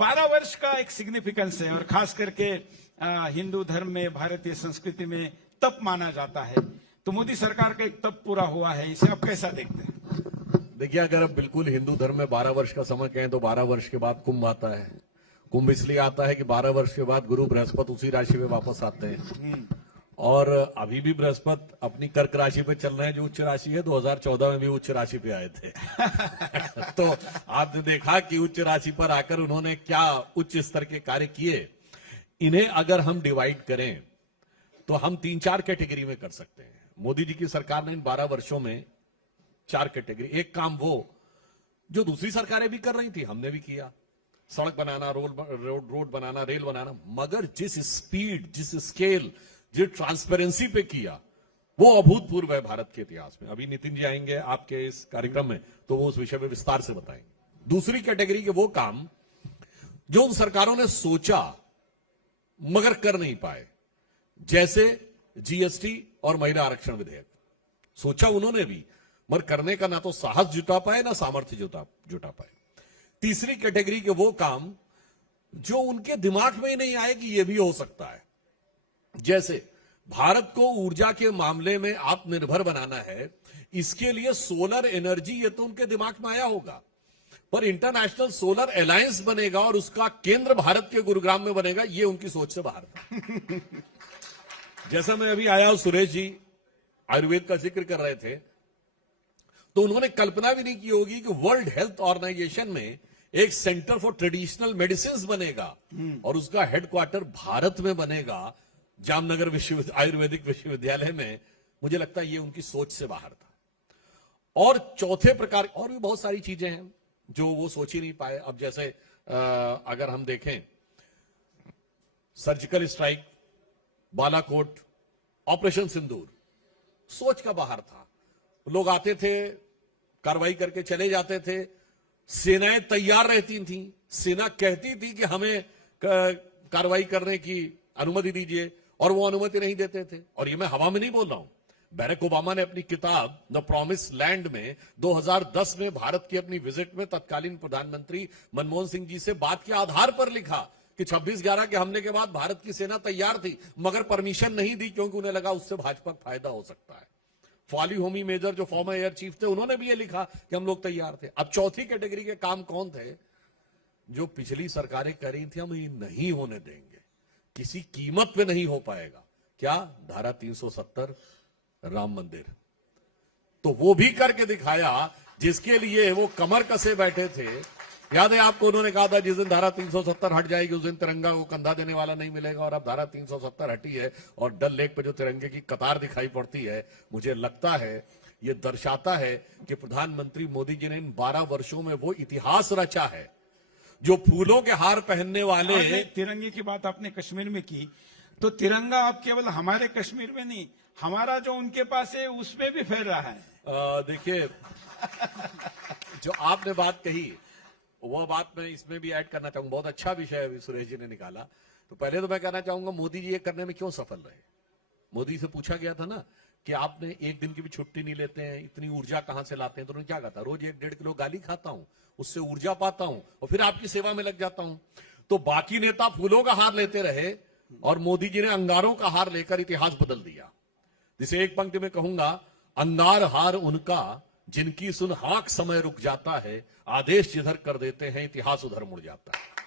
12 वर्ष का एक सिग्निफिकेंस है और खास करके हिंदू धर्म में, भारतीय संस्कृति में तप माना जाता है। तो मोदी सरकार का एक तप पूरा हुआ है, इसे आप कैसा देखते हैं? देखिए, अगर अब बिल्कुल हिंदू धर्म में 12 वर्ष का समय कहें तो 12 वर्ष के बाद कुंभ आता है। कुंभ इसलिए आता है कि 12 वर्ष के बाद गुरु बृहस्पति उसी राशि में वापस आते हैं और अभी भी बृहस्पति अपनी कर्क राशि पे चल रहे हैं जो उच्च राशि है। 2014 में भी उच्च राशि पे आए थे तो आपने देखा कि उच्च राशि पर आकर उन्होंने क्या उच्च स्तर के कार्य किए। इन्हें अगर हम डिवाइड करें तो हम 3-4 कैटेगरी में कर सकते हैं। मोदी जी की सरकार ने इन 12 वर्षों में 4 कैटेगरी, एक काम वो जो दूसरी सरकारें भी कर रही थी हमने भी किया, सड़क बनाना, रोड बनाना, रेल बनाना, मगर जिस स्पीड, जिस स्केल, जिस ट्रांसपेरेंसी पे किया वो अभूतपूर्व है भारत के इतिहास में। अभी नितिन जी आएंगे आपके इस कार्यक्रम में तो वो उस विषय में विस्तार से बताएंगे। दूसरी कैटेगरी के वो काम जो उन सरकारों ने सोचा मगर कर नहीं पाए, जैसे जीएसटी और महिला आरक्षण विधेयक। सोचा उन्होंने भी मगर करने का ना तो साहस जुटा पाए ना सामर्थ्य जुटा पाए। तीसरी कैटेगरी के वो काम जो उनके दिमाग में ही नहीं आए कि यह भी हो सकता है, जैसे भारत को ऊर्जा के मामले में आत्मनिर्भर बनाना है, इसके लिए सोलर एनर्जी, ये तो उनके दिमाग में आया होगा, पर इंटरनेशनल सोलर अलायंस बनेगा और उसका केंद्र भारत के गुरुग्राम में बनेगा, ये उनकी सोच से बाहर था जैसा मैं अभी आया हूं, सुरेश जी आयुर्वेद का जिक्र कर रहे थे, तो उन्होंने कल्पना भी नहीं की होगी कि वर्ल्ड हेल्थ ऑर्गेनाइजेशन में एक सेंटर फॉर ट्रेडिशनल मेडिसिन बनेगा और उसका हेडक्वार्टर भारत में बनेगा, जामनगर आयुर्वेदिक विश्वविद्यालय में। मुझे लगता है ये उनकी सोच से बाहर था। और चौथे प्रकार और भी बहुत सारी चीजें हैं जो वो सोच ही नहीं पाए। अब जैसे अगर हम देखें, सर्जिकल स्ट्राइक, बालाकोट, ऑपरेशन सिंदूर, सोच का बाहर था। लोग आते थे, कार्रवाई करके चले जाते थे, सेनाएं तैयार रहती थीं, सेना कहती थी कि हमें कार्रवाई करने की अनुमति दीजिए और वो अनुमति नहीं देते थे। और ये मैं हवा में नहीं बोल रहा हूं, बैरक ओबामा ने अपनी किताब द प्रॉमिस लैंड में 2010 में भारत की अपनी विजिट में तत्कालीन प्रधानमंत्री मनमोहन सिंह जी से बात के आधार पर लिखा कि 26/11 के हमले के बाद भारत की सेना तैयार थी मगर परमिशन नहीं दी क्योंकि उन्हें लगा उससे भाजपा को फायदा हो सकता है। फॉली होमी मेजर जो फॉर्मर एयर चीफ थे, उन्होंने भी ये लिखा कि हम लोग तैयार थे। अब चौथी कैटेगरी के काम कौन थे जो पिछली सरकारें कर रही थी, हम ये नहीं होने देंगे, किसी कीमत पे नहीं हो पाएगा। क्या? धारा 370 राम मंदिर, तो वो भी करके दिखाया जिसके लिए वो कमर कसे बैठे थे। याद है आपको, उन्होंने कहा था जिस दिन धारा 370 हट जाएगी उस दिन तिरंगा को कंधा देने वाला नहीं मिलेगा, और अब धारा 370 हटी है और डल लेक पे जो तिरंगे की कतार दिखाई पड़ती है, मुझे लगता है ये दर्शाता है कि प्रधानमंत्री मोदी जी ने इन 12 वर्षों में वो इतिहास रचा है जो फूलों के हार पहनने वाले। तिरंगे की बात आपने कश्मीर में की, तो तिरंगा अब केवल हमारे कश्मीर में नहीं, हमारा जो उनके पास है उसमें भी फैल रहा है। देखिए जो आपने बात कही वह बात मैं इसमें भी ऐड करना चाहूंगा। बहुत अच्छा विषय सुरेश जी ने निकाला। तो पहले तो मैं कहना चाहूंगा मोदी जी ये करने में क्यों सफल रहे। मोदी से पूछा गया था ना कि आपने एक दिन की भी छुट्टी नहीं लेते हैं, इतनी ऊर्जा कहां से लाते हैं, तो उन्होंने क्या कहा था, रोज 1-1.5 किलो गाली खाता हूं, उससे ऊर्जा पाता हूं और फिर आपकी सेवा में लग जाता हूं। तो बाकी नेता फूलों का हार लेते रहे और मोदी जी ने अंगारों का हार लेकर इतिहास बदल दिया। जिसे एक पंक्ति में कहूंगा, अंगार हार उनका जिनकी सुन हाक समय रुक जाता है, आदेश जिधर कर देते हैं इतिहास उधर मुड़ जाता है।